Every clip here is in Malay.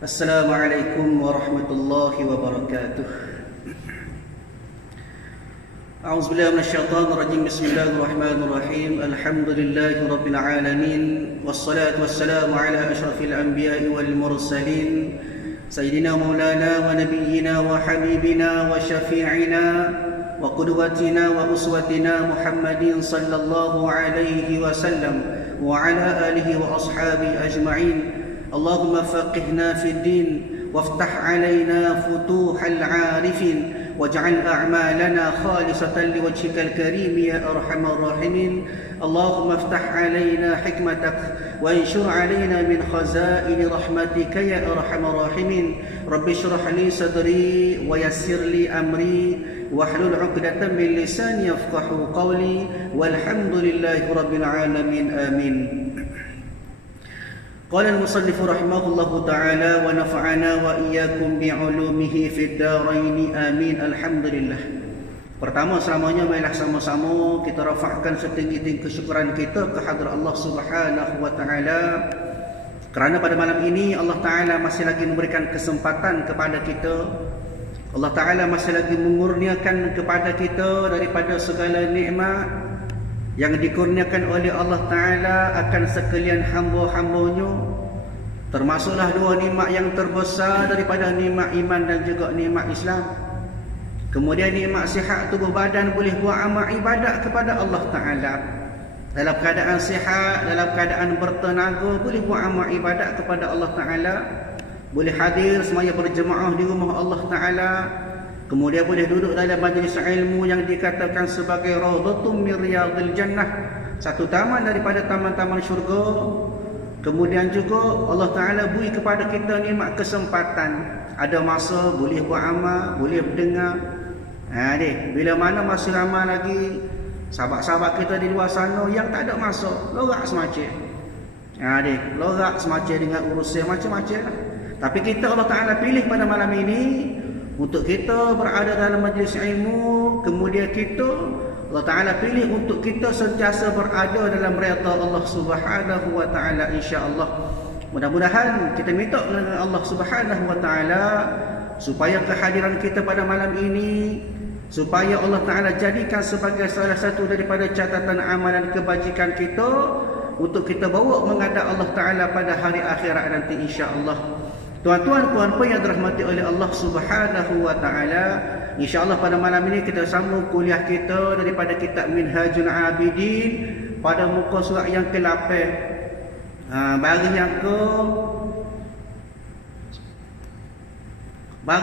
Assalamualaikum warahmatullahi wabarakatuh. A'udzubillahi minasyaitonir rajim. Bismillahirrahmanirrahim. Alhamdulillahi rabbil alamin. Wassalatu wassalamu ala asyrafil anbiya'i wal mursalin. Sayyidina maulana wa nabiyyina wa habibina wa syafi'ina wa qudwatina wa uswatina Muhammadin sallallahu alaihi wasallam wa ala alihi wa ashabihi ajma'in. اللهم فقهنا في الدين وافتح علينا فتوح العارفين واجعل أعمالنا خالصة لوجهك الكريم يا أرحم الراحمين. اللهم افتح علينا حكمتك وانشر علينا من خزائن رحمتك يا أرحم الراحمين. رب اشرح لي صدري ويسر لي أمري واحلل عقدة من لساني يفقهوا قولي والحمد لله رب العالمين آمين. قال المصنف رحمه الله تعالى ونفعنا وإياكم بعلومه في الدارين آمين. Alhamdulillah. Pertama selamanya marilah sama-sama kita rafa'kan setinggi-tinggi kesyukuran kita ke hadrat Allah Subhanahu wa taala, kerana pada malam ini Allah taala masih lagi memberikan kesempatan kepada kita. Allah taala masih lagi mengurniakan kepada kita daripada segala nikmat yang dikurniakan oleh Allah Ta'ala akan sekalian hamba-hambanya, termasuklah dua nikmat yang terbesar daripada nikmat iman dan juga nikmat Islam. Kemudian nikmat sihat tubuh badan, boleh buat amal ibadat kepada Allah Ta'ala dalam keadaan sihat, dalam keadaan bertenaga, boleh buat amal ibadat kepada Allah Ta'ala, boleh hadir semaya berjemaah di rumah Allah Ta'ala. Kemudian boleh duduk dalam majlis ilmu yang dikatakan sebagai Raudhatun min Riyadhil Jannah, satu taman daripada taman-taman syurga. Kemudian juga Allah Ta'ala beri kepada kita nikmat kesempatan, ada masa boleh buat amal, boleh mendengar. Bila mana masih ramai lagi sahabat-sahabat kita di luar sana yang tak ada masa, lorak semacam. Lorak semacam dengan urusan macam-macam. Tapi kita Allah Ta'ala pilih pada malam ini untuk kita berada dalam majlis ilmu. Kemudian kita Allah Ta'ala pilih untuk kita sentiasa berada dalam redha Allah Subhanahu wa Ta'ala, insya-Allah. Mudah-mudahan kita minta dengan Allah Subhanahu wa Ta'ala supaya kehadiran kita pada malam ini, supaya Allah Ta'ala jadikan sebagai salah satu daripada catatan amalan kebajikan kita untuk kita bawa menghadap Allah Ta'ala pada hari akhirat nanti, insya-Allah. Tuan-tuan, puan-puan yang dirahmati oleh Allah Subhanahu wa Ta'ala, insya-Allah pada malam ini kita sambung kuliah kita daripada kitab Minhajul Abidin pada muka surat yang ke-8. Baris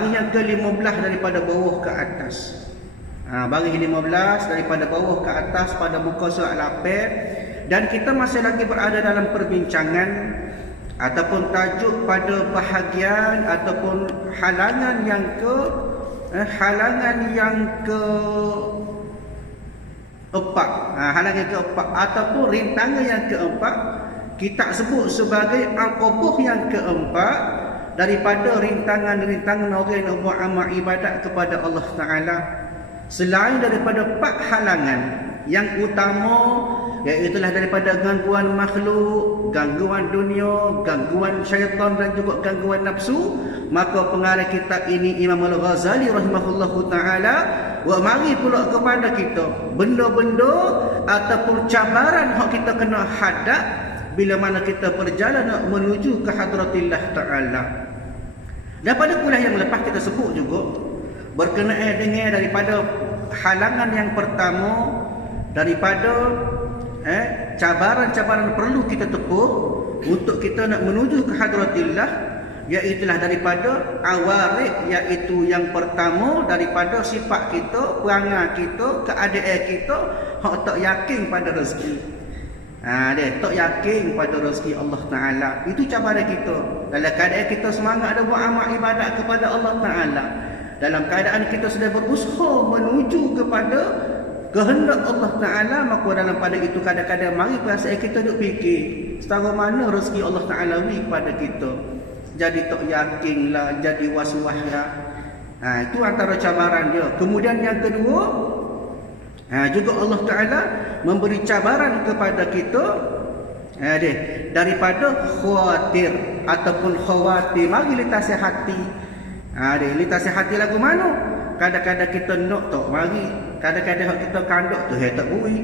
yang ke-15 daripada bawah ke atas. Baris 15 daripada bawah ke atas pada muka surat 8, dan kita masih lagi berada dalam perbincangan ataupun tajuk pada bahagian ataupun halangan yang keempat. Halangan keempat ataupun rintangan yang keempat kita sebut sebagai aqabah yang keempat daripada rintangan-rintangan orang yang buat amal ibadat kepada Allah Ta'ala. Selain daripada 4 halangan yang utama, iaitulah daripada gangguan makhluk, gangguan dunia, gangguan syaitan dan juga gangguan nafsu, maka pengarang kitab ini Imam Al-Ghazali rahimahullahu ta'ala mari pula kepada kita benda-benda ataupun cabaran yang kita kena hadap bila mana kita berjalan menuju ke hadratillah ta'ala. Dan pada kuliah yang lepas kita sebut juga berkenaan dengan daripada halangan yang pertama daripada cabaran-cabaran perlu kita tempuh untuk kita nak menuju ke hadratillah, iaitulah daripada awarid, iaitu yang pertama daripada sifat kita, perangai kita, keadaan kita hak tak yakin pada rezeki. Tak yakin pada rezeki Allah Ta'ala. Itu cabaran kita. Dalam keadaan kita semangat ada buat amal ibadat kepada Allah Ta'ala, dalam keadaan kita sedang berusaha menuju kepada kehendak Allah Ta'ala, maka dalam pada itu kadang-kadang mari perasaan kita duk fikir setara mana rezeki Allah Ta'ala beri kepada kita, jadi tak yakinlah, jadi was-waslah. Itu antara cabaran dia. Kemudian yang kedua, juga Allah Ta'ala memberi cabaran kepada kita Daripada khawatir ataupun khawatir, mari litasi hati. Litasi hati lagu mana? Kadang-kadang kita nak tak mari, kadang-kadang kita kanduk tu tak bui.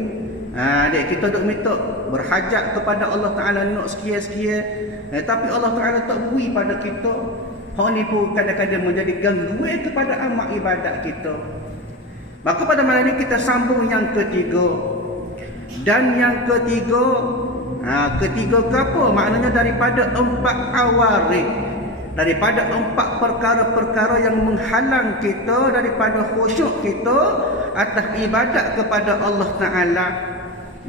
Kita duk minta berhajat kepada Allah Taala nak sekian-sekian, tapi Allah Taala tak bui pada kita. Hal ni pun kadang-kadang menjadi gangguan kepada amal ibadat kita. Maka pada malam ini kita sambung yang ketiga. Dan yang ketiga, ketiga ke apa? Maknanya daripada 4 awarid, daripada 4 perkara-perkara yang menghalang kita daripada khusyuk kita atas ibadat kepada Allah Ta'ala.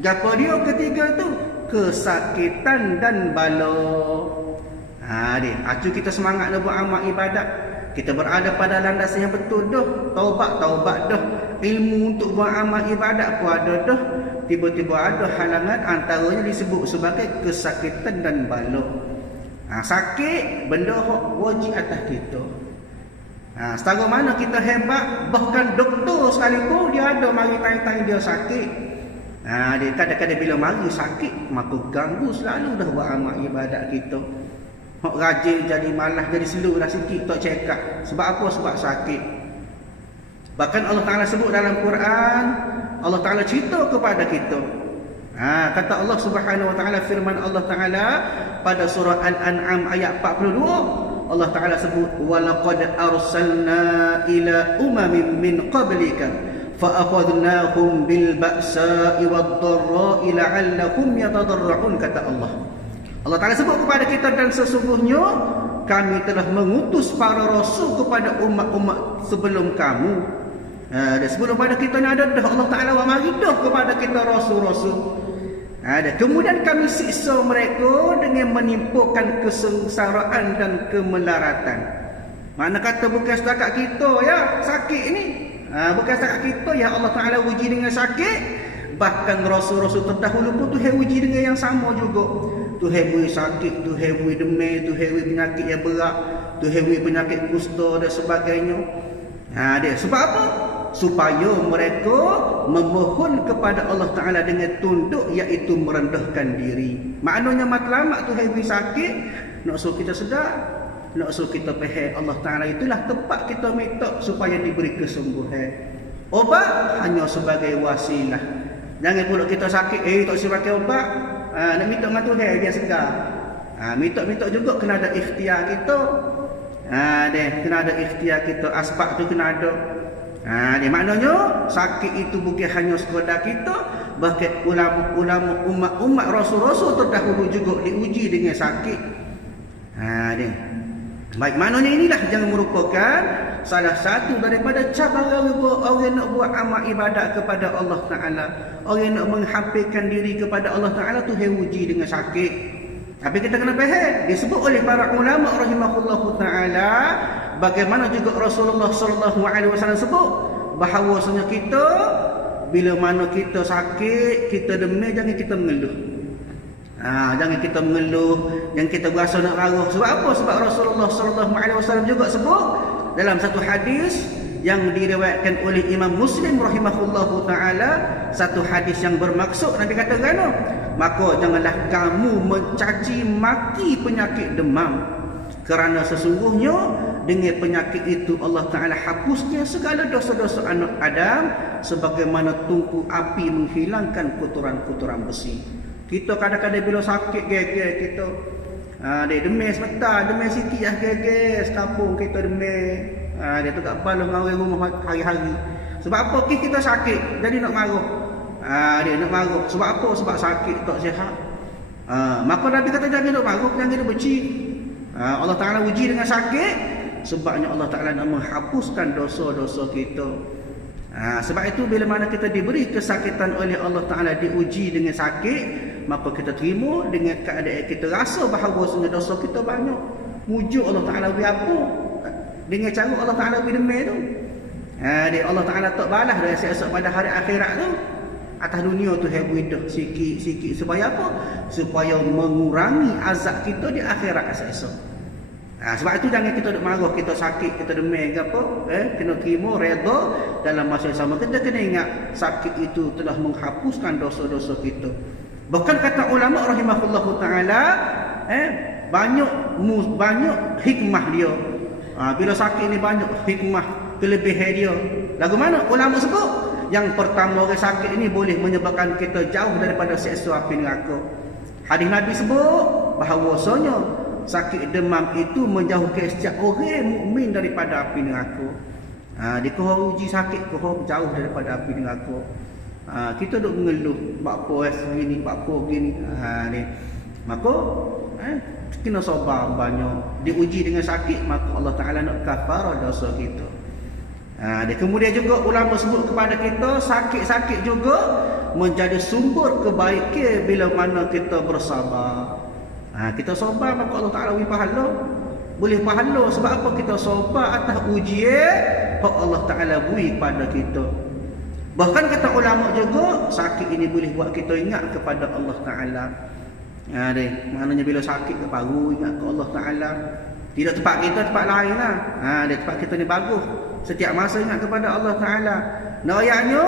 Apa dia ketiga tu? Kesakitan dan bala. Acu kita semangat nak buat amal ibadat. Kita berada pada landasan yang betul dah. Taubat dah. Ilmu untuk buat amal ibadat pun ada dah. Tiba-tiba ada halangan, antaranya disebut sebagai kesakitan dan bala. Sakit benda wajib atas kita. Setara mana kita hebat, bahkan doktor sekalipun dia ada mari tanya-tanya dia sakit. Dia kadang-kadang bila mari sakit, maka ganggu selalu dah buat amal ibadat kita. Hak rajin jadi malas, jadi slow dah sikit tak check up. Sebab apa? Sebab sakit. Bahkan Allah Ta'ala sebut dalam Quran, Allah Ta'ala cerita kepada kita. Kata Allah Subhanahu Wa Ta'ala, firman Allah Ta'ala pada surah Al-An'am ayat 42, Allah Ta'ala sebut, وَلَقَدْ أَرْسَلْنَا إِلَى أُمَمٍ مِّنْ قَبْلِكَ فَأَخَذْنَاهُمْ بِالْبَأْسَاءِ وَالضَّرَّاءِ لَعَلَّهُمْ يَتَضَرَّعُونَ. Kata Allah. Allah Ta'ala sebut kepada kita, dan sesungguhnya kami telah mengutus para rasul kepada umat-umat sebelum kamu. Dan sebelum pada kita ni ada dah Allah Ta'ala wa mari dah kepada kita rasul-rasul. Kemudian kami siksa mereka dengan menimpakan kesengsaraan dan kemelaratan. Mana kata bukan setakat kita ya sakit ni. Bukan setakat kita ya Allah Ta'ala uji dengan sakit. Bahkan rasul-rasul terdahulu pun Tuhan uji dengan yang sama juga. Tuhan beri sakit, Tuhan beri demam, Tuhan beri penyakit yang berat, Tuhan beri penyakit kusta dan sebagainya. Sebab apa? Supaya mereka memohon kepada Allah Ta'ala dengan tunduk, iaitu merendahkan diri. Maknanya matlamat Tuhan beri sakit, nak suruh kita sedar, nak suruh kita faham Allah Ta'ala itulah tempat kita minta supaya diberi kesembuhan. Obat hanya sebagai wasilah. Jangan pula kita sakit, tak usah pakai obat. Nak minta dengan Tuhan biar segar. Minta juga kena ada ikhtiar kita. Kena ada ikhtiar kita. Asbab tu kena ada. Maknanya sakit itu bukan hanya sekadar kita, bahkan ulama-ulama umat rasul-rasul terdahulu juga diuji dengan sakit. Baik, maknanya inilah jangan merupakan salah satu daripada cabaran orang nak buat amal ibadat kepada Allah Ta'ala. Orang nak menghampirkan diri kepada Allah Ta'ala tu uji dengan sakit. Tapi kita kena faham, disebut oleh para ulama rahimahullahu ta'ala, bagaimana juga Rasulullah sallallahu alaihi wasallam sebut bahawasanya kita bila mana kita sakit, kita demam, jangan kita mengeluh. Jangan kita mengeluh, jangan kita berasa nak marah. Sebab apa? Sebab Rasulullah sallallahu alaihi wasallam juga sebut dalam satu hadis yang diriwayatkan oleh Imam Muslim rahimahullahu ta'ala, satu hadis yang bermaksud Nabi kata gana, maka janganlah kamu mencaci maki penyakit demam, kerana sesungguhnya dengan penyakit itu Allah Ta'ala hapusnya segala dosa-dosa anak Adam sebagaimana tungku api menghilangkan kotoran-kotoran besi. Kita kadang-kadang bila sakit geger kita dia demam sebentar, demam sikit lah geger sekampung kita demam. Dia tu tak balas dengan orang rumah hari-hari. Sebab apa? Kita sakit, jadi nak marah. Dia nak marah. Sebab apa? Sebab sakit, tak sihat. Maka Nabi kata jangan nak marah, jangan nak benci. Allah Ta'ala uji dengan sakit, sebabnya Allah Ta'ala nak menghapuskan dosa-dosa kita. Sebab itu bila mana kita diberi kesakitan oleh Allah Ta'ala, diuji dengan sakit, maka kita terima dengan keadaan kita rasa bahawa dosa kita banyak. Mujuk Allah Ta'ala beri apa? Dengan cara Allah Ta'ala beri demam tu. Allah Ta'ala tak balas dari esok pada hari akhirat tu. Atas dunia tu beri dah sikit-sikit. Supaya apa? Supaya mengurangi azab kita di akhirat esok. Sebab itu jangan kita duk marah, kita sakit, kita demam ke apa, kena terima, redha. Dalam masa yang sama kita kena ingat sakit itu telah menghapuskan dosa-dosa kita. Bahkan kata ulama rahimahullahu taala, banyak hikmah dia. Bila sakit ni banyak hikmah kelebihan dia. Lagu mana ulama sebut? Yang pertama, orang sakit ini boleh menyebabkan kita jauh daripada siksa api neraka. Hadis Nabi sebut bahawasanya sakit demam itu menjauhkan setiap orang mukmin daripada api neraka. Dia kau uji sakit kau jauh daripada api neraka. Kita duk mengeluh bakpo begini, bakpo begini. Ni. Maka kena sabar banyak. Diuji dengan sakit, maka Allah Taala nak kafarah dosa kita. Dia kemudian juga ulama sebut kepada kita, sakit-sakit juga menjadi sumber kebaikan bila mana kita bersabar. Kita sabar, maka Allah Taala beri pahala. Boleh pahala sebab apa? Kita sabar atas ujian yang Allah Taala beri pada kita. Bahkan kata ulama juga, sakit ini boleh buat kita ingat kepada Allah Taala. Maknanya bila sakit baru ingat ke Allah Taala. Tidak tempat kita, tempat lain lah. Dia tempat kita ni bagus. Setiap masa ingat kepada Allah Ta'ala. Nah, ayatnya,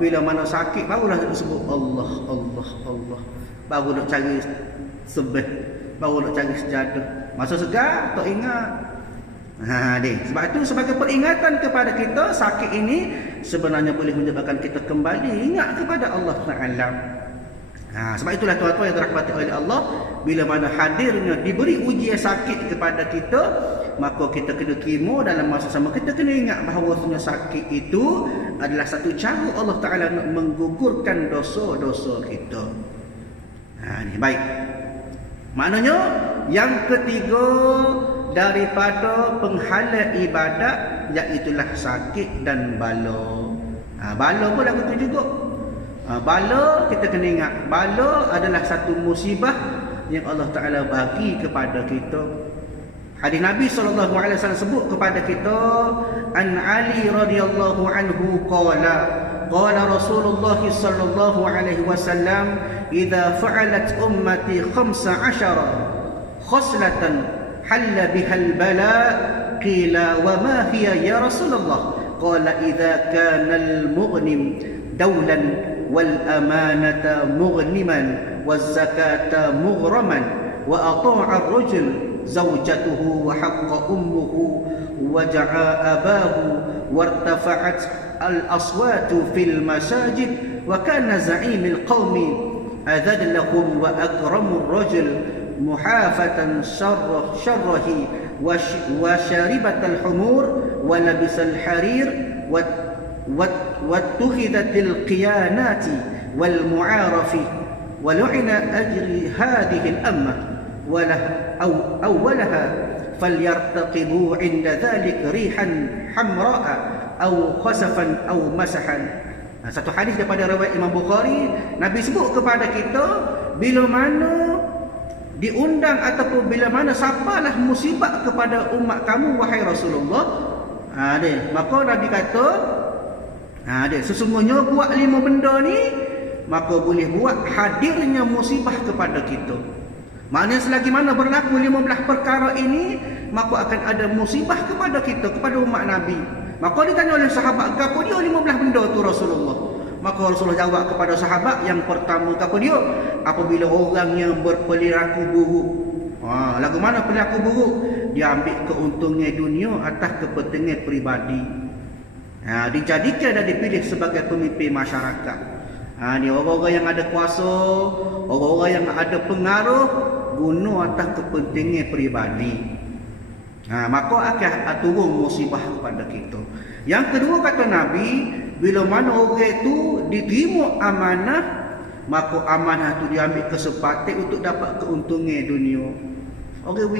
bila mana sakit, barulah disebut Allah, Allah, Allah. Baru nak cari sebeh. Baru nak cari sejadah. Masa segar, tak ingat. Sebab itu, sebagai peringatan kepada kita, sakit ini sebenarnya boleh menyebabkan kita kembali ingat kepada Allah Ta'ala. Sebab itulah tuan-tuan yang dirahmati oleh Allah, bila mana hadirnya diberi ujian sakit kepada kita, maka kita kena terima dalam masa sama. Kita kena ingat bahawa sakit itu adalah satu cara Allah Ta'ala nak menggugurkan dosa-dosa kita. Ini baik. Maknanya yang ketiga daripada penghala ibadat, iaitulah sakit dan bala. Bala pun lagu tu juga. Bala, kita kena ingat, bala adalah satu musibah yang Allah Ta'ala bagi kepada kita. Hadis Nabi SAW sebut kepada kita, An Ali radhiyallahu anhu qala Rasulullah sallallahu alaihi wasallam, idza fa'alat ummati 15 khoslatan halla bihal bala, qila wa ma hiya ya Rasulullah, qala idza kana al-mughnim dawlan والأمانة مغنما والزكاة مغرما وأطاع الرجل زوجته وحق أمه وجعى أباه وارتفعت الأصوات في المساجد وكان زعيم القوم أذلهم وأكرم الرجل محافة شره وشاربة الحمور ولبس الحرير واتخذت القيانات والمعارف ولعن أجر هذه الأمة أولها فليرتقبوا عند ذلك ريحا حمراء أو خسفا أو مسحا. Satu hadis daripada riwayat Imam Bukhari, Nabi sebut kepada kita, bila mana diundang ataupun bila mana sapalah musibah kepada umat kamu wahai Rasulullah, maka Nabi kata, sesungguhnya buat 5 benda ni, maka boleh buat hadirnya musibah kepada kita. Maknanya selagi mana berlaku 15 perkara ini, maka akan ada musibah kepada kita, kepada umat Nabi. Maka ditanya oleh sahabat, apa dia 15 benda tu Rasulullah? Maka Rasulullah jawab kepada sahabat, yang pertama apa dia? Apabila orang yang berperilaku buruk. Lagu mana perilaku buruk? Dia ambil keuntungan dunia atas kepentingan peribadi. Dijadikan dan dipilih sebagai pemimpin masyarakat. Ni orang-orang yang ada kuasa, orang-orang yang ada pengaruh, guna atas kepentingan peribadi. Maka akan turun musibah kepada kita. Yang kedua kata Nabi, bila mana orang itu diterima amanah, maka amanah itu diambil kesempatan untuk dapat keuntungan dunia. Orang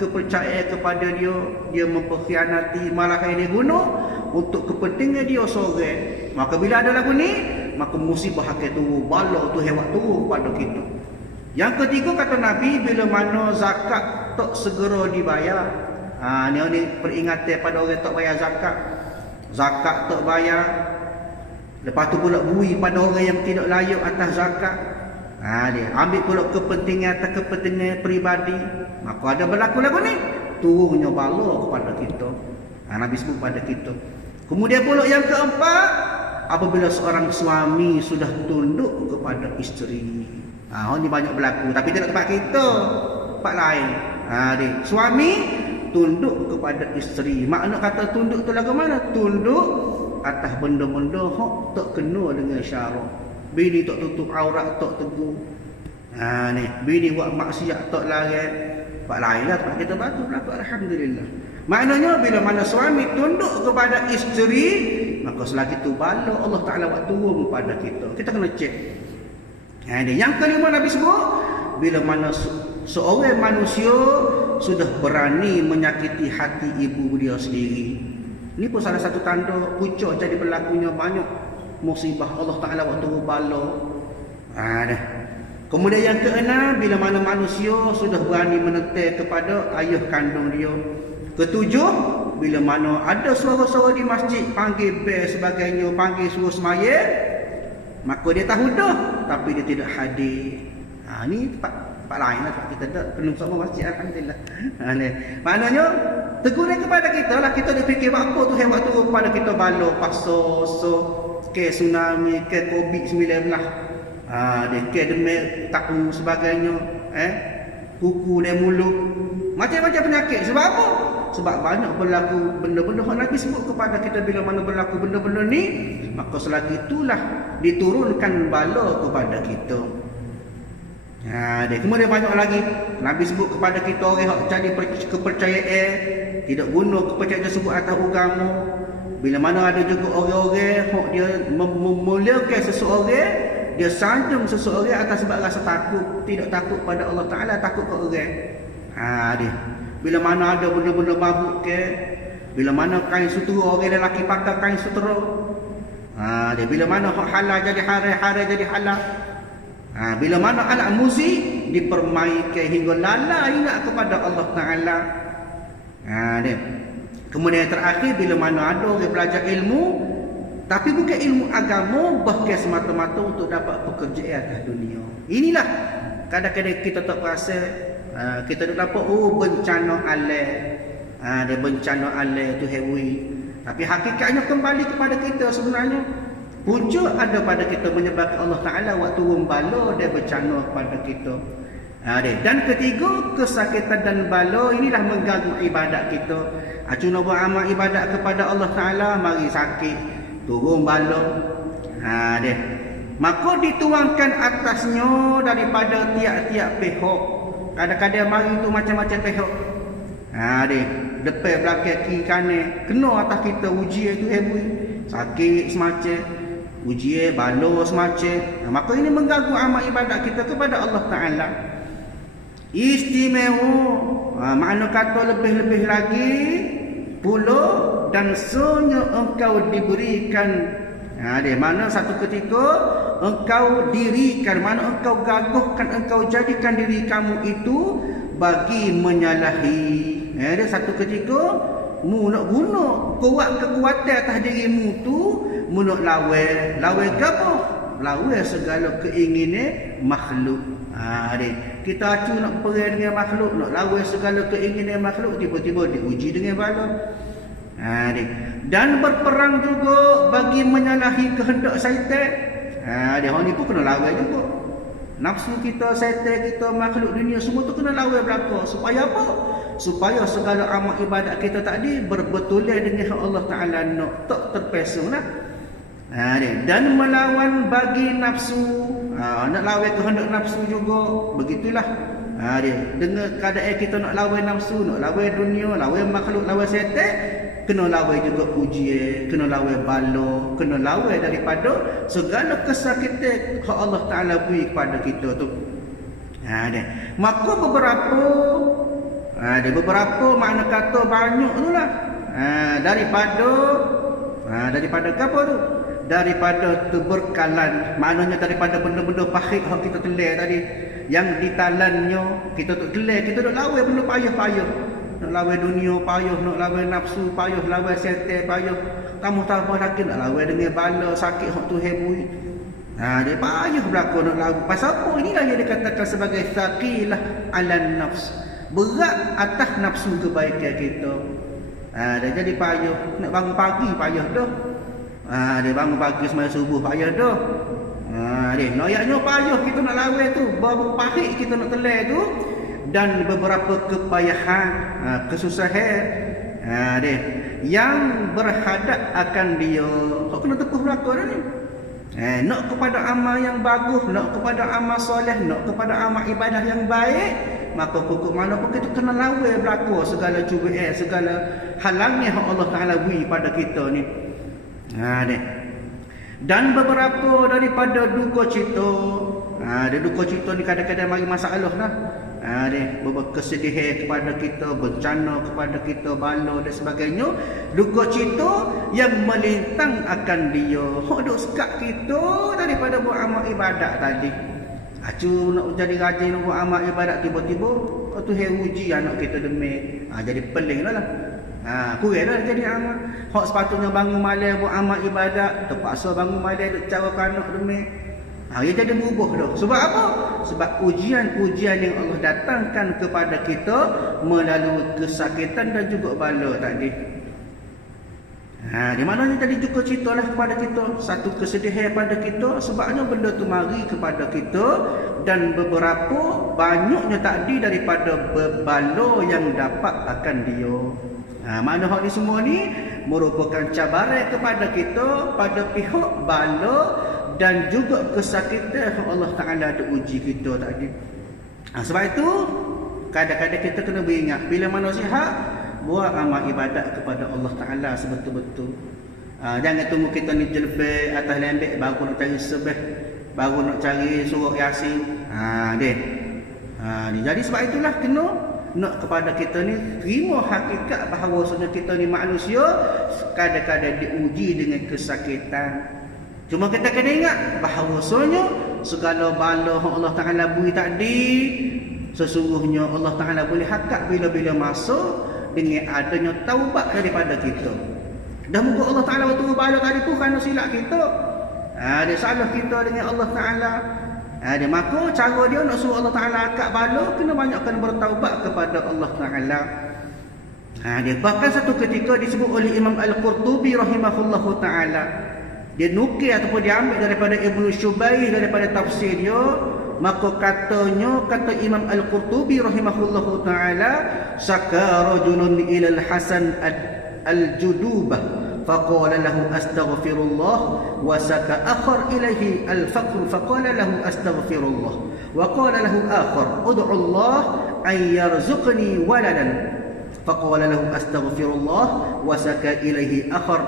kepercayaan kepada dia, dia memperkhianati, malah dia guna untuk kepentingan dia seorang. Maka bila ada lagu ni, maka musibah akan turun, bala tu hebat turun kepada kita. Yang ketiga kata Nabi, bila mana zakat tak segera dibayar. Ni peringatan pada orang tak bayar zakat. Zakat tak bayar. Lepas tu pula bui pada orang yang tidak layak atas zakat. Dia ambil pula kepentingan atas kepentingan peribadi. Maka ada berlaku lagu ni, turunnya bala kepada kita. Nabi sebut pada kita. Kemudian pula yang keempat, apabila seorang suami sudah tunduk kepada isteri. Ni banyak berlaku tapi tidak tempat kita, tempat lain. Suami tunduk kepada isteri. Makna kata tunduk tu lagu mana? Tunduk atas benda-benda hak tak kena dengan syarak. Bini tak tutup aurat, tak tegur. Ni bini buat maksiat tak larang. Tempat lain lah tempat kita batu berlaku. Alhamdulillah. Maknanya bila mana suami tunduk kepada isteri, maka selagi tu bala Allah Ta'ala buat turun pada kita. Kita kena cek. Yang kelima Nabi sebut, bila mana seorang manusia sudah berani menyakiti hati ibu dia sendiri. Ini pun salah satu tanda pucuk jadi berlakunya banyak musibah Allah Ta'ala buat turun bala. Kemudian yang keenam, bila mana manusia sudah berani menetek kepada ayah kandung dia. Ketujuh, bila mana ada suara-suara di masjid panggil bel sebagainya, panggil suruh semaya, maka dia tahu dah tapi dia tidak hadir. Ni tempat lain lah, tempat kita tak penuh sama masjid. Alhamdulillah. Maknanya teguran kepada kita lah. Kita dia fikir apa tu yang waktu kepada kita bala pasal ke tsunami, ke COVID-19, dia ke demam tahu sebagainya, kuku dan mulut, macam-macam penyakit. Sebab apa? Sebab banyak berlaku benda-benda yang Nabi sebut kepada kita. Bila mana berlaku benda-benda ni, maka selagi itulah diturunkan bala kepada kita. Kemudian banyak lagi Nabi sebut kepada kita orang yang jadi kepercayaan, tidak guna kepercayaan tersebut atas agama. Bila mana ada juga orang-orang yang dia memuliakan seseorang, dia sanjung seseorang atas sebab rasa takut, tidak takut pada Allah Ta'ala, takut ke orang. Bila mana ada benda-benda mabuk ke, bila mana kain sutera, orang lelaki pakai kain sutera, bila mana hak halal jadi haram, haram jadi halal. Bila mana alat muzik dipermainkan hingga lalai ingat kepada Allah Ta'ala. Kemudian terakhir, bila mana ada orang belajar ilmu tapi bukan ilmu agama, bahkan semata-mata untuk dapat pekerjaan atas dunia. Inilah kadang-kadang kita tak rasa, kita dah dapat bencana alam. Dia bencana alam tu heavy, tapi hakikatnya kembali kepada kita sebenarnya. Punca ada pada kita menyebabkan Allah Ta'ala waktu bala dia bencana kepada kita. Dan ketiga, kesakitan dan bala inilah mengganggu ibadat kita. Cuma buat amal ibadat kepada Allah Ta'ala, mari sakit, turun bala. Maka dituangkan atasnya daripada tiap-tiap pihak. Kadang-kadang mari tu macam-macam pihak. Depan, belakang, kiri, kanan, kena atas kita ujian tu heavy. Sakit semacam, ujian, bala semacam. Maka ini mengganggu amal ibadat kita kepada Allah Ta'ala. Istimewa, makna kata lebih-lebih lagi pula, dan senyap engkau diberikan. Mana satu ketika engkau dirikan, mana engkau gagahkan, engkau jadikan diri kamu itu bagi menyalahi. Satu ketika mu nak guna kuat kekuatan atas dirimu tu, mu nak lawan apa? Lawan segala keinginan makhluk. Kita acu nak perang dengan makhluk, nak lawan segala keinginan makhluk, tiba-tiba diuji dengan bala. Dan berperang juga bagi menyalahi kehendak syaitan. Dia ni pun kena lawan juga. Nafsu kita, syaitan kita, makhluk dunia, semua tu kena lawan belaka. Supaya apa? Supaya segala amal ibadat kita tadi berbetulan dengan Allah Ta'ala nak, tak terpesong lah. Dan melawan bagi nafsu, nak lawan kehendak nafsu juga. Begitulah. Dengan keadaan kita nak lawan nafsu, nak lawan dunia, lawan makhluk, lawan syaitan, kena lawan juga ujian, kena lawan bala, kena lawan daripada segala kesakitan yang Allah Ta'ala beri kepada kita tu. Maka beberapa makna kata banyak tu lah. Daripada apa tu? Daripada teberkalan, maknanya daripada benda-benda pahit yang kita telah tadi, yang ditalannya kita tak telah, kita nak lawan benda payah-payah, nak lawan dunia payah, nak lawan nafsu payah, lawan syaitan payah, tambah lagi nak lawan dengan bala sakit hak tu hebui. Dia payah berlaku nak lawan. Pasal apa? Inilah yang dikatakan sebagai thaqilah 'alan nafs, berat atas nafsu kebaikan kita. Dia jadi payah, nak bangun pagi payah dah. Dia bangun pagi sembahyang subuh payah dah. Dia ayatnya payah kita nak lawan tu, baru pahit kita nak telan tu, dan beberapa kepayahan, kesusahan dia yang berhadap akan dia. Kau kena tepuh belakang dah ni. Nak kepada amal yang bagus, nak kepada amal soleh, nak kepada amal ibadah yang baik, maka pokok mana pun kita kena lawan belakang segala cubaan, segala halangan yang Allah Taala beri pada kita ni. Dia. Dan beberapa daripada duka cita, dia duka cita ni kadang-kadang mari masalah dah. Dia beberapa kesedihan kepada kita, bencana kepada kita, bala dan sebagainya, duka cita yang melintang akan dia. Hok duk sekat kita daripada buat amal ibadat tadi. Acu nak jadi rajin nak buat amal ibadat, tiba-tiba Tuhan uji anak kita demi. Jadi peling lah. Kurang dah jadi amal. Hok sepatutnya bangun malam buat amal ibadat, terpaksa bangun malam duk cara anak demi. Ia jadi berubah dah. Sebab apa? Sebab ujian-ujian yang Allah datangkan kepada kita melalui kesakitan dan juga bala tadi. Di mana jadi juga cerita lah kepada kita, satu kesedihan pada kita, sebabnya benda tu mari kepada kita, dan beberapa banyaknya tadi daripada bala yang dapat akan dia. Mana hal ni semua ni merupakan cabaran kepada kita pada pihak bala dan juga kesakitan Allah Ta'ala ada uji kita tadi. Sebab itu kadang-kadang kita kena beringat, bila mana sihat, buat amal ibadat kepada Allah Ta'ala sebetul-betul. Jangan tunggu kita ni jelbek atas lembek baru nak cari sebeh, baru nak cari surah Yasin. Jadi sebab itulah kena nak kepada kita ni terima hakikat bahawa sebenarnya kita ni manusia kadang-kadang diuji dengan kesakitan. Cuma kita kena ingat bahawasanya segala bala yang Allah Ta'ala beri tadi, sesungguhnya Allah Ta'ala boleh hakat bila-bila masa dengan adanya taubat daripada kita. Dan moga Allah Ta'ala waktu bala tadi tu kerana silap kita. Dia salah kita dengan Allah Ta'ala. Dia maka cara dia nak suruh Allah Ta'ala hakat bala, kena banyakkan bertaubat kepada Allah Ta'ala. Dia bahkan satu ketika disebut oleh Imam Al-Qurtubi rahimahullahu ta'ala, dia nukil ataupun dia ambil daripada Ibnu Syubaih daripada tafsir dia, maka kata Imam Al-Qurtubi rahimahullahu ta'ala, saka rajulun ila al-Hasan al-Judubah faqala lahu astaghfirullah, wa saka akhar ilaihi al-faqr faqala lahu astaghfirullah, wa qala lahu akhar ud'u Allah an yarzuqni waladan faqala lahu astaghfirullah, wa saka ilaihi akhar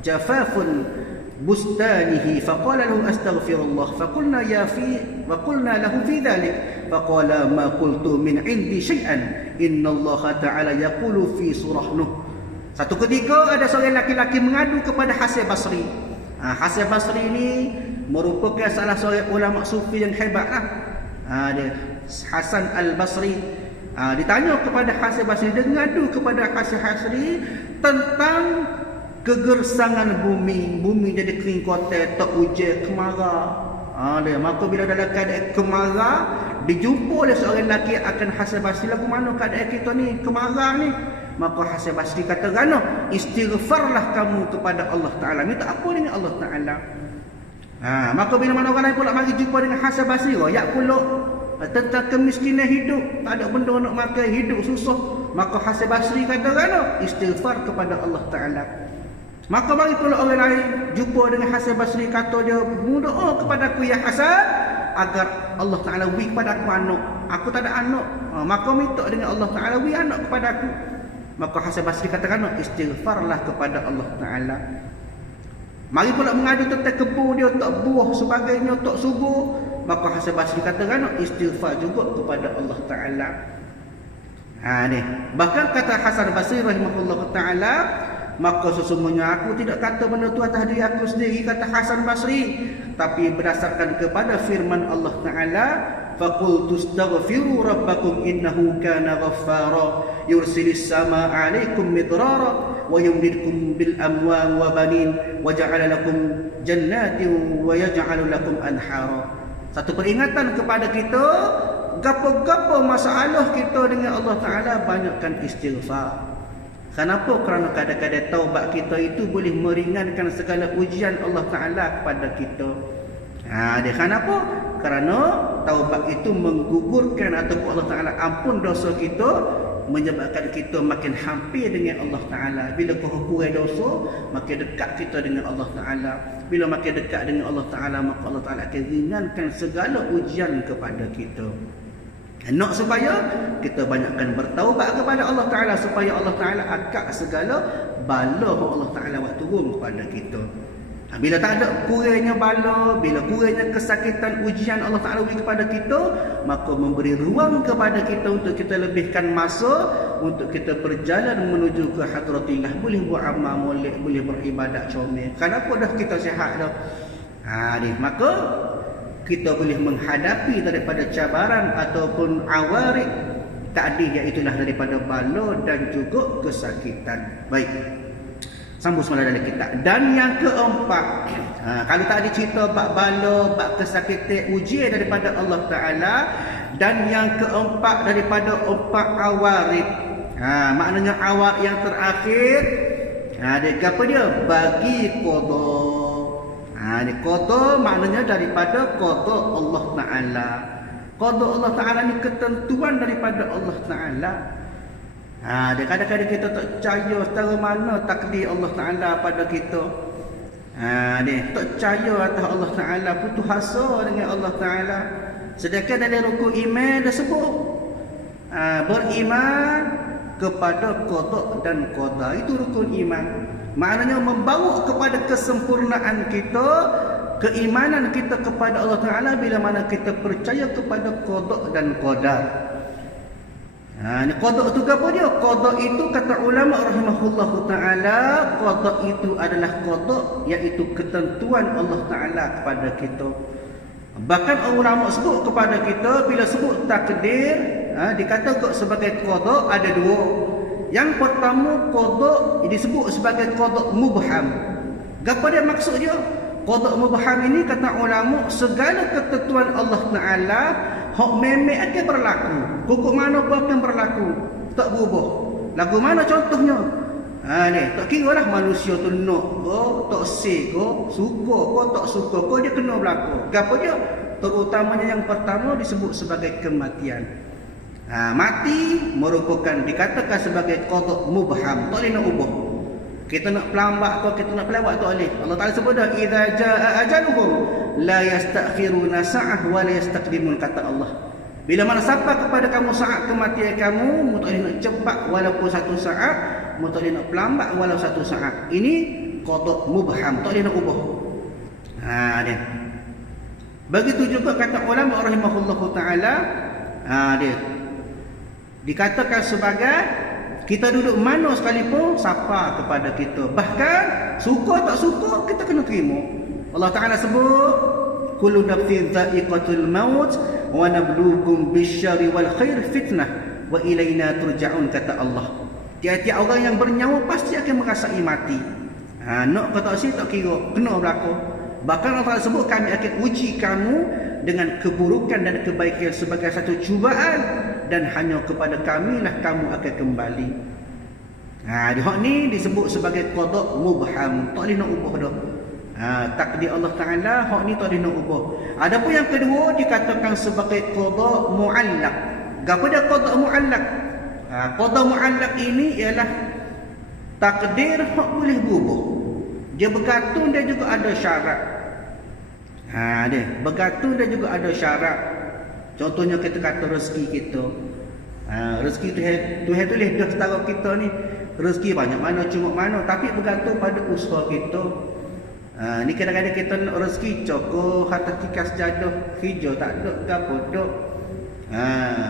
jafafun bustanihi faqala lahu astaghfirullah, faqulna lahu fi dhalik faqala ma qultu min indi syai'an innallaha ta'ala yaqulu fi surah Nuh. Satu ketika ada seorang laki-laki mengadu kepada Hasan Basri. Hasan Basri ini merupakan salah seorang ulama sufi yang hebat lah. Dia Hasan Al-Basri. Ditanya kepada Hasan Basri, dia mengadu kepada Hasan Basri tentang kegersangan bumi jadi kering kotak, tak hujan, kemarau. Maka bila dalam keadaan kemarau, dijumpa oleh seorang lelaki akan Hasan Basri, lagu mana keadaan kita ni kemarau ni? Maka Hasan Basri kata, "Gano, istighfarlah kamu kepada Allah Ta'ala." Minta apa dengan Allah Ta'ala? Maka bila mana orang lain pula mari jumpa dengan Hasan Basri, royak pula tentang kemiskinan hidup, tak ada benda nak makan, hidup susah. Maka Hasan Basri kata, "Gano, istighfar kepada Allah Ta'ala." Maka mari pula orang lain jumpa dengan Hasan Basri, kata dia, "Berdoa kepada aku ya Hasan, agar Allah Ta'ala beri kepada aku anak. Aku tak ada anak. Maka minta dengan Allah Ta'ala beri anak kepada aku." Maka Hasan Basri katakan, istighfarlah kepada Allah Ta'ala. Mari pula mengadu tentang kebun dia, tak buah sebagainya, tak subur. Maka Hasan Basri katakan, istighfar juga kepada Allah Ta'ala. Bahkan kata Hasan Basri rahimahullah Ta'ala, maka sesungguhnya aku tidak kata benda tu atas diri aku sendiri, kata Hasan Basri, tapi berdasarkan kepada firman Allah Ta'ala, faqultu astaghfiru rabbakum innahu kana ghaffara yursilis samaa 'alaikum midrara wa yumdidkum bil amwal wa banin wa ja'ala lakum jannatin wa yaj'al lakum anhara. Satu peringatan kepada kita, gapo-gapo masalah kita dengan Allah Ta'ala, banyakkan istighfar. Kenapa? Kerana kadang-kadang taubat kita itu boleh meringankan segala ujian Allah Ta'ala kepada kita. Dia kenapa? Kerana taubat itu menggugurkan ataupun Allah Ta'ala ampun dosa kita, menyebabkan kita makin hampir dengan Allah Ta'ala. Bila kau kurang dosa, makin dekat kita dengan Allah Ta'ala. Bila makin dekat dengan Allah Ta'ala, maka Allah Ta'ala akan ringankan segala ujian kepada kita. Nak supaya kita banyakkan bertaubat kepada Allah Ta'ala, supaya Allah Ta'ala akak segala bala Allah Ta'ala buat turun kepada kita. Bila tak ada kurangnya bala, bila kurangnya kesakitan ujian Allah Ta'ala beri kepada kita, maka memberi ruang kepada kita untuk kita lebihkan masa untuk kita berjalan menuju ke hadratillah. Boleh buat amal molek, boleh beribadat comel. Kenapa dah kita sihat dah? Maka kita boleh menghadapi daripada cabaran ataupun awarid takdir, iaitulah daripada bala dan juga kesakitan. Baik, sambung semula dalam kitab. Dan yang keempat, kalau tak ada cerita bab bala, bab kesakitan, ujian daripada Allah Ta'ala. Dan yang keempat daripada empat awarid, maknanya awarid yang terakhir, dia apa dia? Bagi qada. Qada maknanya daripada qada Allah Ta'ala. Qada Allah Ta'ala ni ketentuan daripada Allah Ta'ala. Dia kadang-kadang kita tak percaya secara mana takdir Allah Ta'ala pada kita. Dia tak percaya atas Allah Ta'ala, putus asa dengan Allah Ta'ala. Sedangkan dalam rukun iman dah sebut, beriman kepada qada dan qada, itu rukun iman. Maknanya membawa kepada kesempurnaan kita, keimanan kita kepada Allah Ta'ala bila mana kita percaya kepada qada dan qadar. Qada itu apa dia? Qada itu kata ulama rahimahullahu ta'ala, qada itu adalah qada, iaitu ketentuan Allah Ta'ala kepada kita. Bahkan ulama sebut kepada kita, bila sebut takdir, dikatakan sebagai qada ada dua. Yang pertama, qada disebut sebagai qada mubham. Apa dia maksud dia? Qada mubham ini kata ulama, segala ketentuan Allah Ta'ala hak memang akan berlaku. Pokok mana pun akan berlaku, tak berubah. Lagu mana contohnya? Tak kira lah manusia tu nak ke, tak sih ke, suka ke, tak suka ke, dia kena berlaku. Apa dia? Terutamanya yang pertama disebut sebagai kematian. Mati merupakan dikatakan sebagai qada mubham, tak boleh nak ubah. Kita nak pelambat atau kita nak pelawat tak boleh. Allah Ta'ala sebut dah, idza jaa ajaluhum la yastakhiruna sa'ah wa la yastaqdimun, kata Allah. Bila mana sampai kepada kamu saat kematian kamu, tak boleh nak cepat walaupun satu saat, tak boleh nak pelambat walau satu saat. Ini qada mubham, tak boleh nak ubah. Dia. Begitu juga kata ulama rahimahullahu ta'ala, dia dikatakan sebagai kita duduk mana sekalipun, sapa kepada kita. Bahkan suka tak suka, kita kena terima. Allah Ta'ala sebut, kullu nafsin dha'iqatul maut wa nabluukum bisyarri wal khair fitnah wa ilaina turja'un, kata Allah. Tiap-tiap orang yang bernyawa pasti akan merasai mati. Nak kata si tak kira, kena berlaku. Bahkan Allah Ta'ala sebut, kami akan uji kamu dengan keburukan dan kebaikan sebagai satu cubaan, dan hanya kepada kamilah kamu akan kembali. Di hak ni disebut sebagai qada mubham, tak boleh nak ubah dah. Takdir Allah Ta'ala hak ni tak boleh nak ubah. Adapun yang kedua dikatakan sebagai qada muallaq. Apa dia qada muallaq? Qada muallaq ini ialah takdir hak boleh berubah. Dia bergantung, dia juga ada syarat. Dia bergantung, dia juga ada syarat. Contohnya kita kata rezeki kita. Rezeki Tuhan tulis dah setara kita ni. Rezeki banyak mana, cuma mana, tapi bergantung pada usaha kita. Ni kadang-kadang kita nak rezeki cokor, atas tikas jadah, hijau tak ada, gapo dok.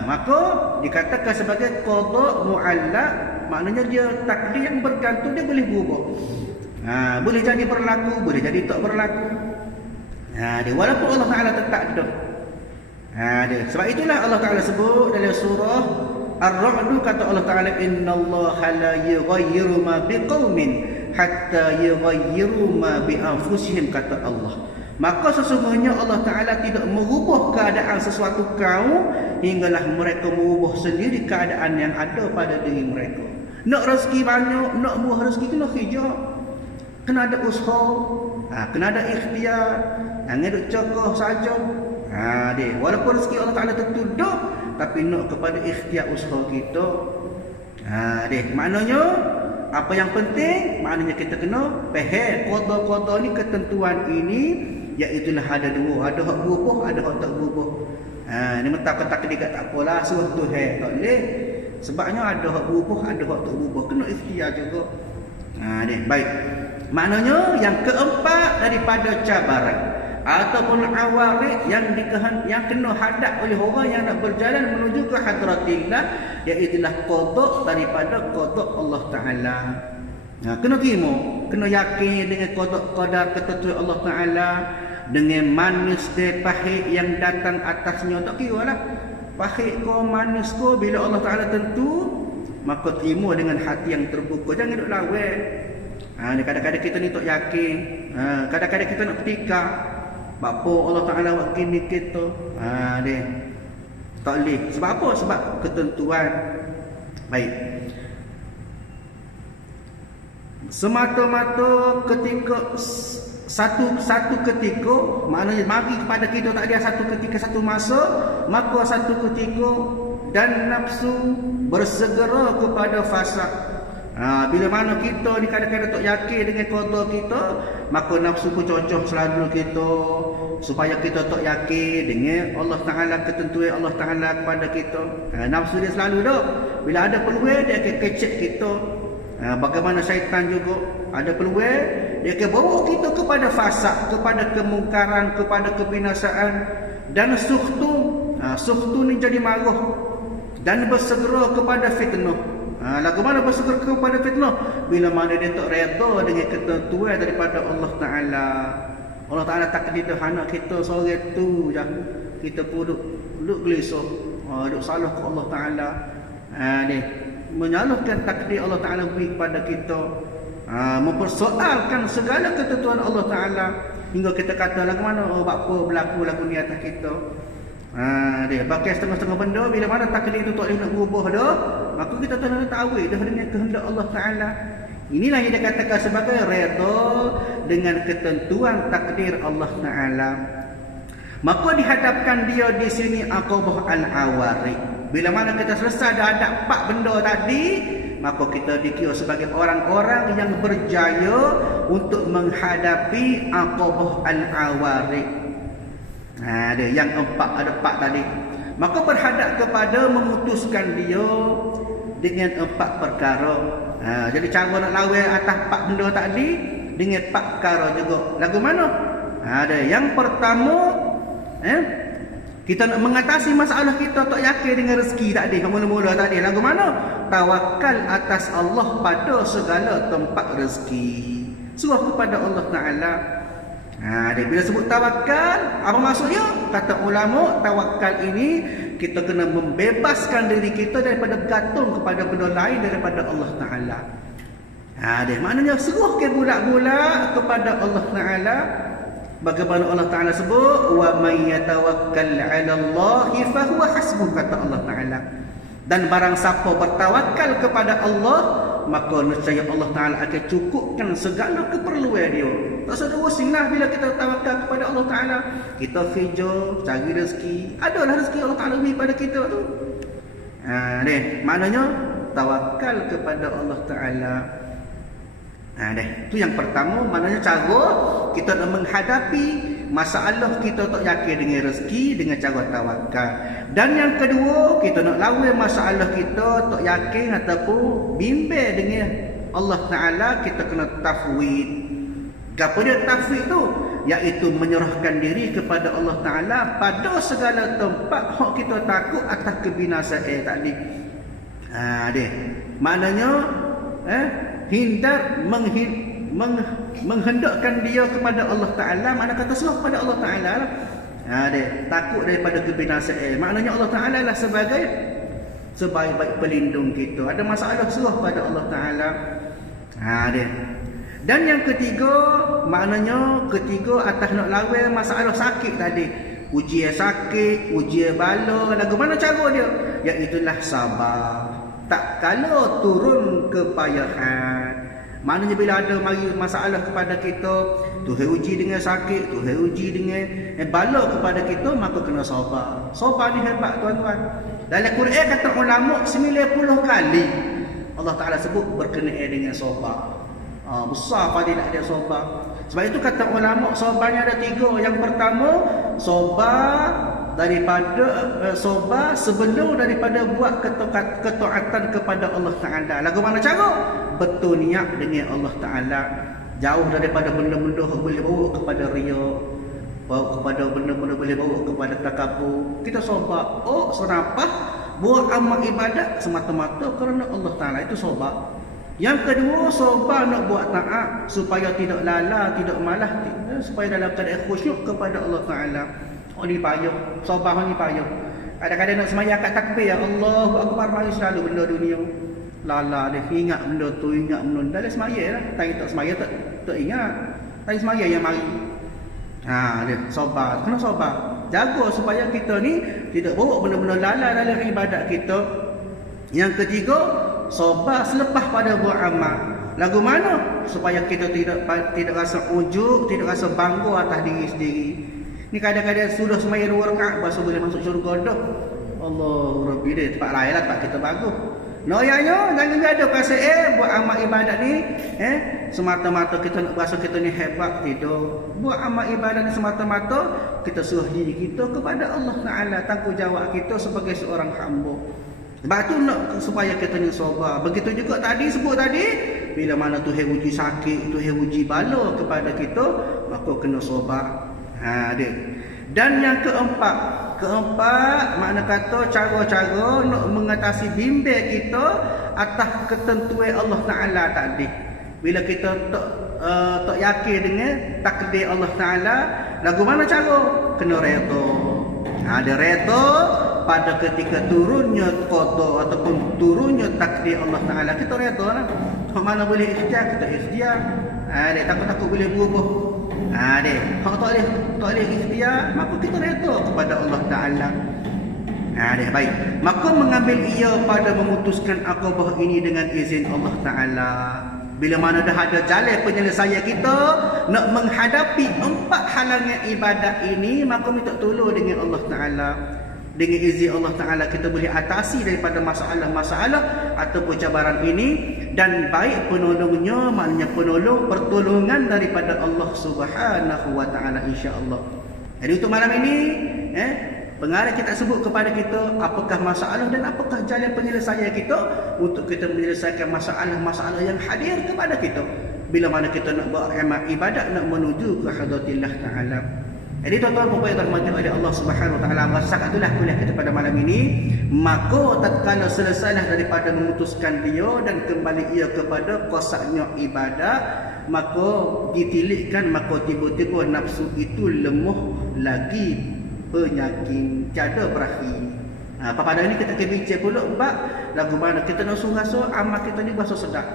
Maka dikatakan sebagai qada muallaq, maknanya dia takdir yang bergantung, dia boleh berubah. Boleh jadi berlaku, boleh jadi tak berlaku. Dia walaupun Allah Ta'ala tetap dah. Sebab itulah Allah Ta'ala sebut dalam surah Ar-Ra'd, kata Allah Ta'ala, innallaha la yughayyiru ma biqaumin hatta yughayyiru ma bi anfusihim, kata Allah. Maka sesungguhnya Allah Ta'ala tidak merubah keadaan sesuatu kaum hinggalah mereka merubah sendiri keadaan yang ada pada diri mereka. Nak rezeki banyak, nak buah rezeki kena hijau. Kena ada usaha, kena ada ikhtiar. Jangan duk cokoh saja. Walaupun rezeki Allah Ta'ala tentu dah, tapi nak kepada ikhtiar usaha kita. Maknanya apa yang penting, maknanya kita kena faham qada-qada ni, ketentuan ini, iaitulah ada dua, ada hak berubah, ada hak tak berubah. Ni mentah takdir tak apalah, suruh Tuhan tak boleh. Sebabnya ada hak berubah, ada hak tak berubah, kena ikhtiar juga. Baik. Maknanya yang keempat daripada cabaran ataupun awarid yang kena hadap oleh orang yang nak berjalan menuju ke hadratillah, iaitulah qada daripada qada Allah Taala. Kena terima, kena yakin dengan qadar ketentuan Allah Taala, dengan manis dan pahit yang datang atasnya, tak kira lah pahit ko manis ko, bila Allah Taala tentu, maka terima dengan hati yang terbuka. Jangan duk lawan. Kadang-kadang kita ni tak yakin, kadang-kadang kita nak ketika bapa Allah Taala buat gini kita, dia tak boleh. Sebab apa? Sebab ketentuan. Baik. Semata-mata ketika satu ketika, maknanya mari kepada kita tak ada satu ketika, satu masa, maka satu ketika dan nafsu bersegera kepada fasad. Bila mana kita ni kadang-kadang tak yakin dengan qada kita, maka nafsu pun cocok selalu kita, supaya kita tak yakin dengan Allah Ta'ala, ketentuan Allah Ta'ala kepada kita. Nafsu dia selalu dah, bila ada peluang dia akan kecek kita. Bagaimana syaitan juga ada peluang, dia akan bawa kita kepada fasad, kepada kemungkaran, kepada kebinasaan. Dan sukhtu ni jadi marah dan bersegera kepada fitnah. Lagu mana bersegera kepada fitnah? Bila mana dia tak redha dengan ketentuan daripada Allah Ta'ala. Allah Ta'ala takdir anak kita seorang tu je, kita pun duk gelisah, duk salah ke Allah Ta'ala. Ni menyalahkan takdir Allah Ta'ala beri kepada kita, mempersoalkan segala ketentuan Allah Ta'ala, hingga kita kata lagu mana apa berlaku lagu ni atas kita. Dia pakai setengah-setengah benda, bila mana takdir itu tak boleh nak berubah dah, maka kita tak nak ta'awil dah dengan kehendak Allah Ta'ala. Inilah yang dikatakan sebagai redha dengan ketentuan takdir Allah Ta'ala. Maka dihadapkan dia di sini aqabah al-awarid. Bila mana kita selesai dah ada 4 benda tadi, maka kita dikira sebagai orang-orang yang berjaya untuk menghadapi aqabah al-awarid. Ada yang 4, ada 4 tadi. Maka berhadap kepada memutuskan dia dengan 4 perkara. Jadi cara nak lawan atas 4 benda tadi dengan 4 perkara juga. Lagu mana? Ada yang pertama, kita nak mengatasi masalah kita tak yakin dengan rezeki tadi, mula-mula tadi. Lagu mana? Tawakal atas Allah pada segala tempat rezeki. Suruh kepada Allah Ta'ala. Dia bila sebut tawakal, apa maksudnya? Kata ulama, tawakal ini kita kena membebaskan diri kita daripada bergantung kepada benda lain daripada Allah Ta'ala. Dia maknanya seruh ke bulat-bulat kepada Allah Ta'ala. Bagaimana Allah Ta'ala sebut, wa may yatawakkal 'ala Allahi fa huwa hasbuh, kata Allah Ta'ala. Dan barang siapa bertawakal kepada Allah, maka nescaya Allah Ta'ala akan cukupkan segala keperluan dia. Tak usah pusinglah bila kita tawakal kepada Allah Ta'ala. Kita kerja, cari rezeki, adalah rezeki Allah Ta'ala beri pada kita tu. Maknanya tawakal kepada Allah Ta'ala. Itu yang pertama, maknanya cara kita nak menghadapi masalah kita tak yakin dengan rezeki dengan cara tawakal. Dan yang kedua, kita nak lawan masalah kita tak yakin ataupun bimbang dengan Allah Ta'ala, kita kena tafwid. Apa dia tafwid tu? Iaitu menyerahkan diri kepada Allah Ta'ala pada segala tempat hak kita takut atas kebinasaan tadi. Dia maknanya hindar menghendakkan dia kepada Allah Ta'ala. Makna kata serah kepada Allah Ta'ala lah. Dia takut daripada kebinasaan. Maknanya Allah Ta'ala lah sebagai sebaik-baik pelindung kita. Ada masalah, serah kepada Allah Ta'ala. Dia. Dan yang ketiga, maknanya ketiga atas nak lawan masalah sakit tadi. Ujian sakit, ujian bala, lagu mana cara dia? Iaitulah sabar. Tak kala turun kepayahan. Maknanya bila ada mari masalah kepada kita, Tuhan uji dengan sakit, Tuhan uji dengan bala kepada kita, maka kena sabar. Sabar ni hebat tuan-tuan. Dalam Quran kata ulama 90 kali Allah Ta'ala sebut berkenaan dengan sabar. Besar fadilat dia sabar. Sebab itu kata ulama sabarnya ada 3. Yang pertama, sabar sebelum daripada buat ketaatan kepada Allah Ta'ala. Lagu mana cara? Betul niat dengan Allah Ta'ala. Jauh daripada benda-benda yang boleh bawa kepada riya, bawa kepada benda-benda boleh bawa kepada takabur. Kita sabar. Senapah buat amal ibadat semata-mata kerana Allah Ta'ala, itu sabar. Yang kedua, sabar nak buat taat supaya tidak lala, tidak malas, supaya dalam keadaan khusyuk kepada Allah Ta'ala. Ni payah, sabar ni payah. Kadang-kadang nak sembahyang kat takbir, Allahu Akbar, mari selalu benda dunia. Lala dia ingat benda tu, ingat benda tu. Dalam sembahyang lah. Tanya tak sembahyang tak ingat. Tanya sembahyang yang mari. Dia sabar. Kena sabar. Jaga supaya kita ni tidak bawa benda-benda lala dalam ibadat kita. Yang ketiga, sabar selepas pada buat amal. Lagu mana? Supaya kita tidak rasa ujub, tidak rasa bangga atas diri sendiri. Ni kadang-kadang sudah sembahyang 2 rakaat baru boleh masuk syurga dah. Allah Rabbi dia tempat lain lah, tempat kita bagus. Noyanya jangan ada rasa buat amal ibadat ni semata-mata kita nak rasa kita ni hebat, tidak. Buat amal ibadat ni semata-mata kita suruh diri kita kepada Allah Ta'ala, tanggungjawab kita sebagai seorang hamba. Sebab tu nak supaya kita ni sabar. Begitu juga sebut tadi, bila mana Tuhan uji sakit, Tuhan uji bala kepada kita, maka kena sabar. Dia. Dan yang keempat makna kata cara-cara nak mengatasi bimbang kita atas ketentuan Allah Ta'ala tadi. Bila kita tak yakin dengan takdir Allah Ta'ala, lagu mana cara? Kena redha. Ada redha pada ketika turunnya qada ataupun turunnya takdir Allah Ta'ala, kita redha lah. Mana boleh ikhtiar, kita ikhtiar. Dia takut-takut boleh berubah. Kalau tak boleh ikhtiar, maka kita redha kepada Allah Ta'ala. Baik. Maka mengambil ia pada memutuskan akabah ini dengan izin Allah Ta'ala. Bila mana dah ada jalan penyelesaian kita nak menghadapi 4 halangan ibadat ini, maka minta tolong dengan Allah Ta'ala. Dengan izin Allah Ta'ala kita boleh atasi daripada masalah-masalah ataupun cabaran ini. Dan baik penolongnya, maknanya pertolongan daripada Allah Subhanahu wa Ta'ala, insya-Allah. Jadi untuk malam ini pengarah kita sebut kepada kita apakah masalah dan apakah jalan penyelesaian kita untuk kita menyelesaikan masalah-masalah yang hadir kepada kita bila mana kita nak buat amal ibadat, nak menuju ke hadratillah Ta'ala. Jadi tuan-tuan puan yang dirahmati oleh Allah Subhanahu wa Ta'ala, masa itulah kuliah kita pada malam ini. Maka tatkala selesailah daripada memutuskan dia dan kembali ia kepada qasanya ibadat, maka ditilikkan, maka tiba-tiba nafsu itu lemah lagi, penyakit tiada berakhir. Pada ini kita akan bincang pula bab lagu mana kita nak rasa amal kita ni berasa sedap,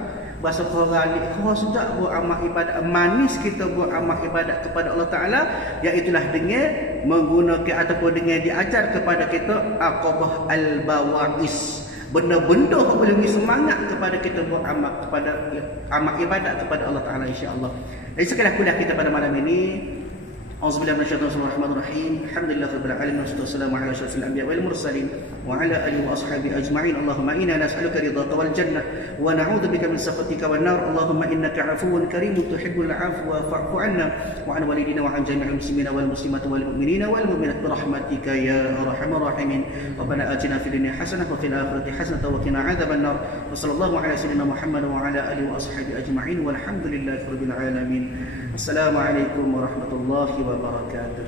berasa koralik, sedap buat amal ibadat, manis kita buat amal ibadat kepada Allah Ta'ala, iaitulah dengan menggunakan ataupun dengan diajar kepada kita aqabah al-bawa'is, benda-benda yang boleh beri semangat kepada kita buat amal ibadat kepada Allah Ta'ala, insya-Allah. Jadi sekian kuliah kita pada malam ini. Auzubillahi minasyaitonirrahmanirrahim. Alhamdulillahirabbil alamin wassalamu ala asyrafil anbiya'i wal mursalin wa ala alihi wa ashabihi ajma'in. Allahumma inna nas'aluka ridhaka wal jannah wa na'udzubika min sakhatika wan nar. Allahumma innaka 'afuwun karimun tuhibbul 'afwa fa'fu 'anna wa 'an walidina wa 'an jami'il muslimina wal muslimati wal mu'minina wal mu'minat bi rahmatika ya arhamar rahimin. Rabbana atina fid dunya hasanah wa fil akhirati hasanah wa qina 'adzaban nar. Wa sallallahu ala sayyidina Muhammad wa ala alihi wa ashabihi ajma'in walhamdulillahi rabbil alamin. Assalamualaikum warahmatullahi wabarakatuh.